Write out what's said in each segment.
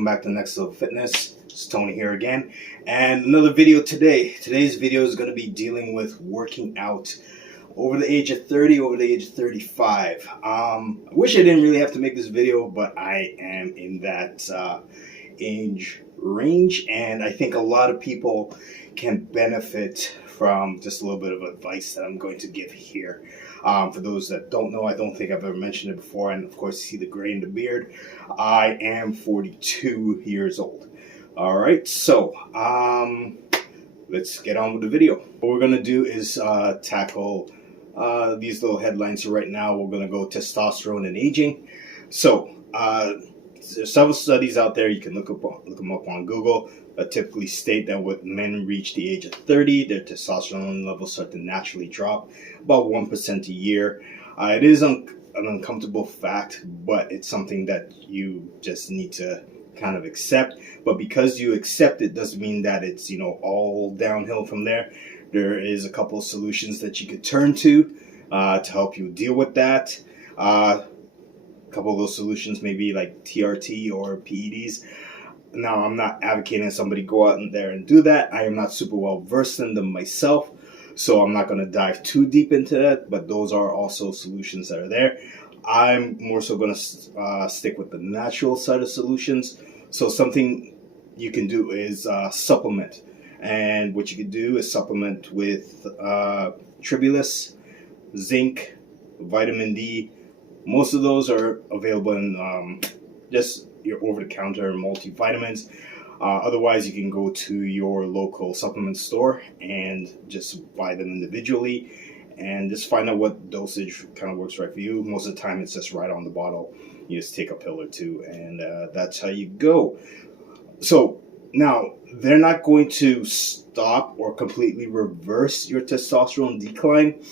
welcome back to Next Level Fitness. It's Tony here again, and another video today. Today's video is going to be dealing with working out over the age of 30, over the age of 35. I wish I didn't really have to make this video, but I am in that age range, and I think a lot of people can benefit from just a little bit of advice that I'm going to give here. For those that don't know, I don't think I've ever mentioned it before, and of course, see the gray in the beard. I am 42 years old. All right, so let's get on with the video. What we're gonna do is tackle these little headlines. So right now, we're gonna go testosterone and aging. So there's several studies out there. You can look them up on Google that typically state that when men reach the age of 30, their testosterone levels start to naturally drop about 1% a year. It is an uncomfortable fact, but it's something that you just need to kind of accept. But because you accept it doesn't mean that it's, you know, all downhill from there. There is a couple of solutions that you could turn to help you deal with that. A couple of those solutions may be like TRT or PEDs. Now, I'm not advocating somebody go out in there and do that. I am not super well versed in them myself, so I'm not going to dive too deep into that, but those are also solutions that are there. I'm more so going to stick with the natural side of solutions. So something you can do is supplement. And what you can do is supplement with tribulus, zinc, vitamin D. Most of those are available in just your over-the-counter multivitamins. Otherwise, you can go to your local supplement store and just buy them individually and just find out what dosage kind of works right for you. Most of the time, it's just right on the bottle. You just take a pill or two, and that's how you go. So now, they're not going to stop or completely reverse your testosterone decline.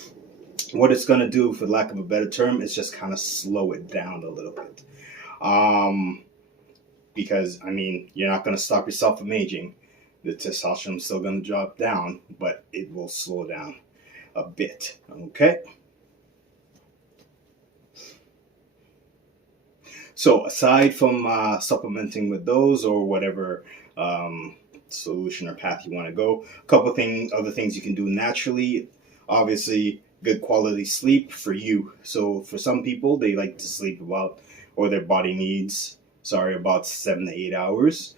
What it's going to do, for lack of a better term, is just kind of slow it down a little bit. Because, I mean, you're not going to stop yourself from aging. The testosterone is still going to drop down, but it will slow down a bit, okay? So, aside from supplementing with those or whatever solution or path you want to go, a couple of other things you can do naturally. Obviously, good quality sleep for you. So, for some people, they like to sleep or their body needs about 7 to 8 hours.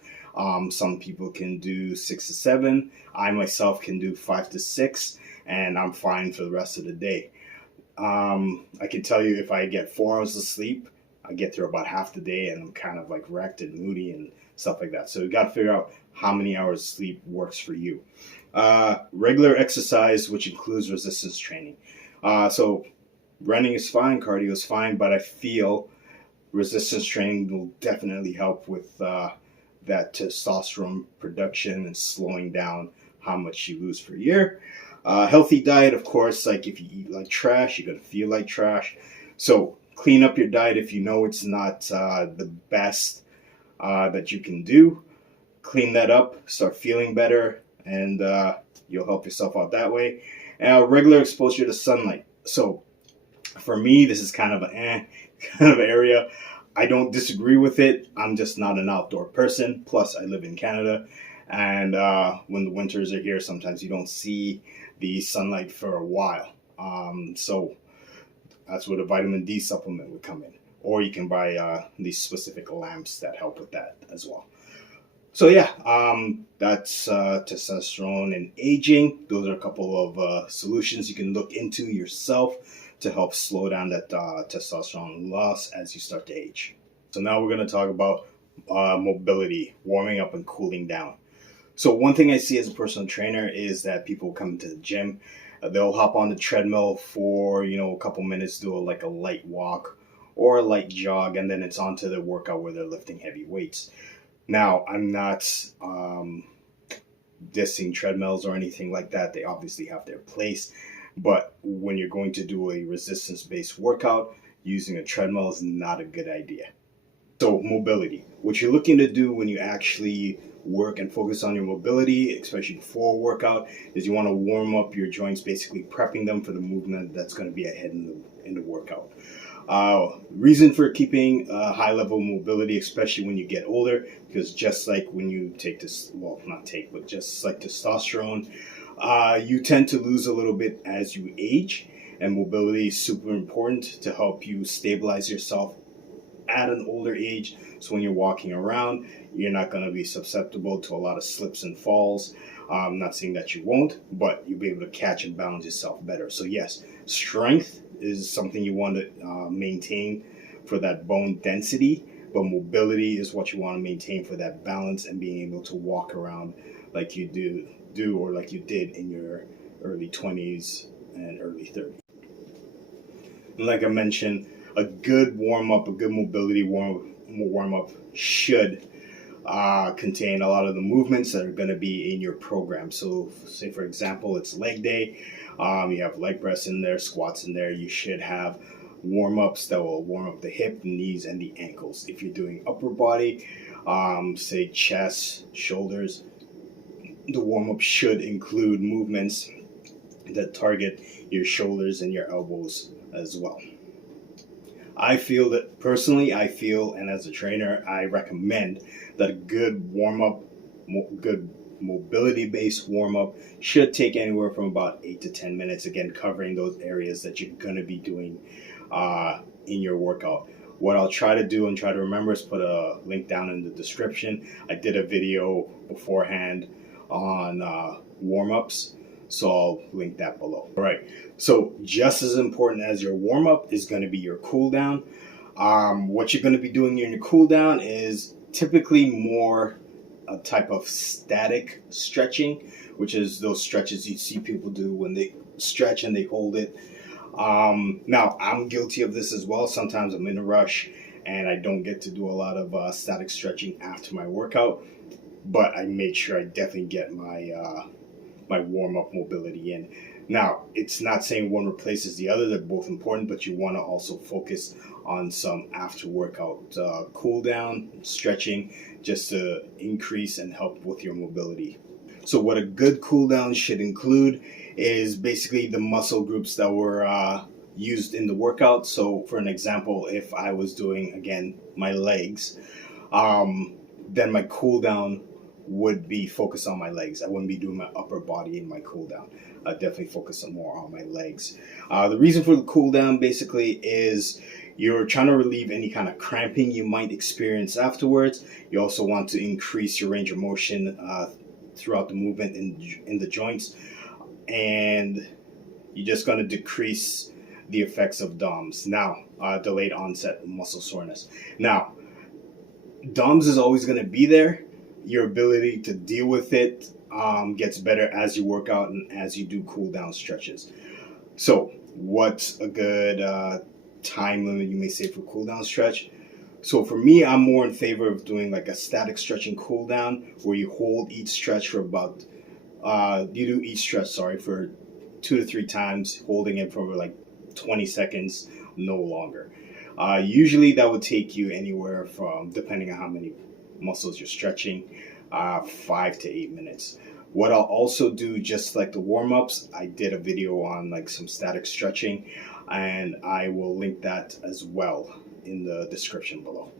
Some people can do 6 to 7. I myself can do 5 to 6, and I'm fine for the rest of the day. I can tell you if I get 4 hours of sleep, I get through about half the day, and I'm kind of like wrecked and moody and stuff like that. So you got to figure out how many hours of sleep works for you. Regular exercise, which includes resistance training. So running is fine, cardio is fine, but I feel resistance training will definitely help with that testosterone production and slowing down how much you lose per year. Healthy diet, of course, like if you eat like trash, you're going to feel like trash. So clean up your diet if you know it's not the best that you can do. Clean that up, start feeling better, and you'll help yourself out that way. Regular exposure to sunlight. So for me, this is kind of an kind of area. I don't disagree with it. I'm just not an outdoor person. Plus, I live in Canada, and when the winters are here, sometimes you don't see the sunlight for a while. So that's where the vitamin D supplement would come in. Or you can buy these specific lamps that help with that as well. So yeah, that's testosterone and aging. Those are a couple of solutions you can look into yourself to help slow down that testosterone loss as you start to age. So now we're going to talk about mobility, warming up and cooling down. So one thing I see as a personal trainer is that people come to the gym, they'll hop on the treadmill for, a couple minutes, do a light walk or a light jog, and then it's on to the workout where they're lifting heavy weights. Now, I'm not dissing treadmills or anything like that. They obviously have their place. But when you're going to do a resistance-based workout, using a treadmill is not a good idea. So mobility. What you're looking to do when you actually work and focus on your mobility, especially before a workout, is you want to warm up your joints, basically prepping them for the movement that's going to be ahead in the workout. Reason for keeping high level mobility, especially when you get older, because just like when you take this, well, not take, but just like testosterone, you tend to lose a little bit as you age, and mobility is super important to help you stabilize yourself at an older age. So when you're walking around, you're not going to be susceptible to a lot of slips and falls. I'm not saying that you won't, but you'll be able to catch and balance yourself better. So yes, strength is something you want to maintain for that bone density, but mobility is what you want to maintain for that balance and being able to walk around like you do or like you did in your early 20s and early 30s. And like I mentioned, a good warm-up, a good mobility warm-up should contain a lot of the movements that are going to be in your program. So say for example, it's leg day. You have leg press in there, squats in there. You should have warm-ups that will warm up the hip, the knees, and the ankles. If you're doing upper body, say chest, shoulders, the warm-up should include movements that target your shoulders and your elbows as well. I feel, and as a trainer, I recommend that a good warm-up, good mobility-based warm-up should take anywhere from about 8 to 10 minutes, again, covering those areas that you're going to be doing in your workout. What I'll try to do and try to remember is put a link down in the description. I did a video beforehand on warm-ups, so I'll link that below. All right, so just as important as your warm-up is going to be your cool-down. What you're going to be doing in your cool-down is typically more a type of static stretching, which is those stretches you see people do when they stretch and they hold it. Now, I'm guilty of this as well. Sometimes I'm in a rush and I don't get to do a lot of static stretching after my workout, but I make sure I definitely get my my warm-up mobility in. Now, it's not saying one replaces the other. They're both important, but you want to also focus on some after workout cool down, stretching, just to increase and help with your mobility. So what a good cool down should include is basically the muscle groups that were used in the workout. So for an example, if I was doing, again, my legs, then my cool down would be focused on my legs. I wouldn't be doing my upper body in my cool down. I'd definitely focus more on my legs. The reason for the cool down basically is you're trying to relieve any kind of cramping you might experience afterwards. You also want to increase your range of motion throughout the movement in the joints, and you're just going to decrease the effects of DOMS. Now, delayed onset muscle soreness. Now, DOMS is always going to be there. Your ability to deal with it gets better as you work out and as you do cool down stretches. So what's a good time limit, you may say, for cool down stretch? So for me, I'm more in favor of doing like a static stretching cool down where you hold each stretch for about you do each stretch for 2 to 3 times, holding it for like 20 seconds, no longer. Usually that would take you anywhere from, depending on how many muscles you're stretching, 5 to 8 minutes. What I'll also do, just like the warm-ups, I did a video on like some static stretching, and I will link that as well in the description below.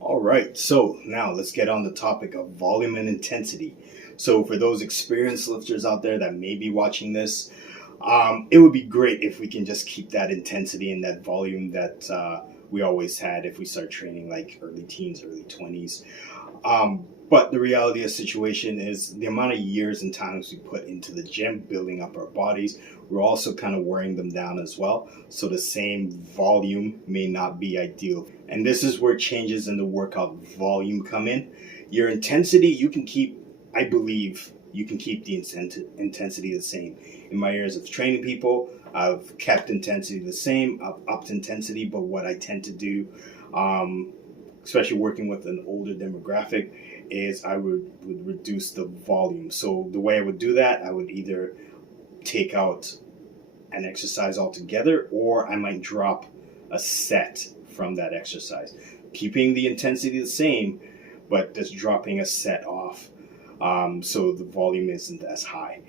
All right, so now let's get on the topic of volume and intensity. So for those experienced lifters out there that may be watching this, it would be great if we can just keep that intensity and that volume that we always had if we start training like early teens, early 20s. But the reality of the situation is the amount of years and times we put into the gym building up our bodies, we're also kind of wearing them down as well. So the same volume may not be ideal. And this is where changes in the workout volume come in. Your intensity, you can keep, I believe, you can keep the intensity the same. In my years of training people, I've kept intensity the same. I've upped intensity, but what I tend to do, especially working with an older demographic, is I would reduce the volume. So the way I would do that, I would either take out an exercise altogether, or I might drop a set from that exercise, keeping the intensity the same, but just dropping a set off, so the volume isn't as high.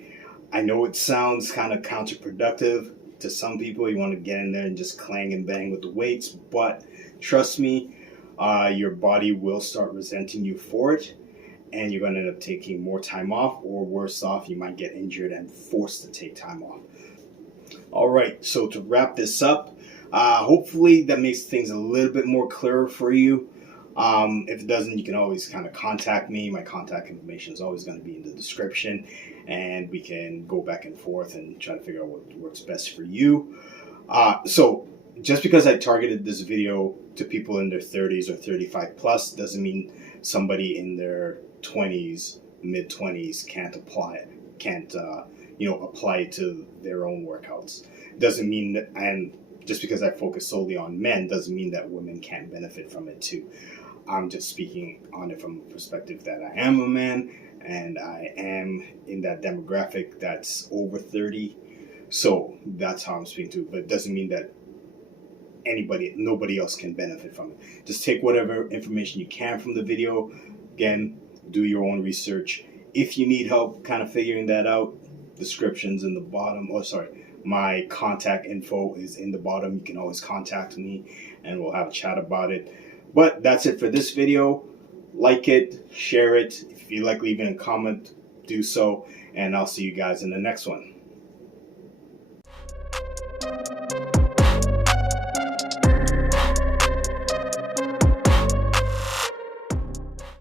I know it sounds kind of counterproductive, to some people. You want to get in there and just clang and bang with the weights, but trust me, your body will start resenting you for it, and you're going to end up taking more time off, or worse off, you might get injured and forced to take time off. All right, so to wrap this up, hopefully that makes things a little bit more clearer for you. If it doesn't, you can always kind of contact me. My contact information is always going to be in the description, and we can go back and forth and try to figure out what works best for you. So just because I targeted this video to people in their 30s or 35 plus doesn't mean somebody in their 20s, mid 20s can't apply it to their own workouts. Doesn't mean that, and just because I focus solely on men doesn't mean that women can't benefit from it too. I'm just speaking on it from a perspective that I am a man and I am in that demographic that's over 30. So that's how I'm speaking to it. But it doesn't mean that nobody else can benefit from it. Just take whatever information you can from the video. Again, do your own research. If you need help kind of figuring that out, description's in the bottom. My contact info is in the bottom. You can always contact me and we'll have a chat about it. But that's it for this video. Like it, share it. If you like leaving a comment, do so. And I'll see you guys in the next one.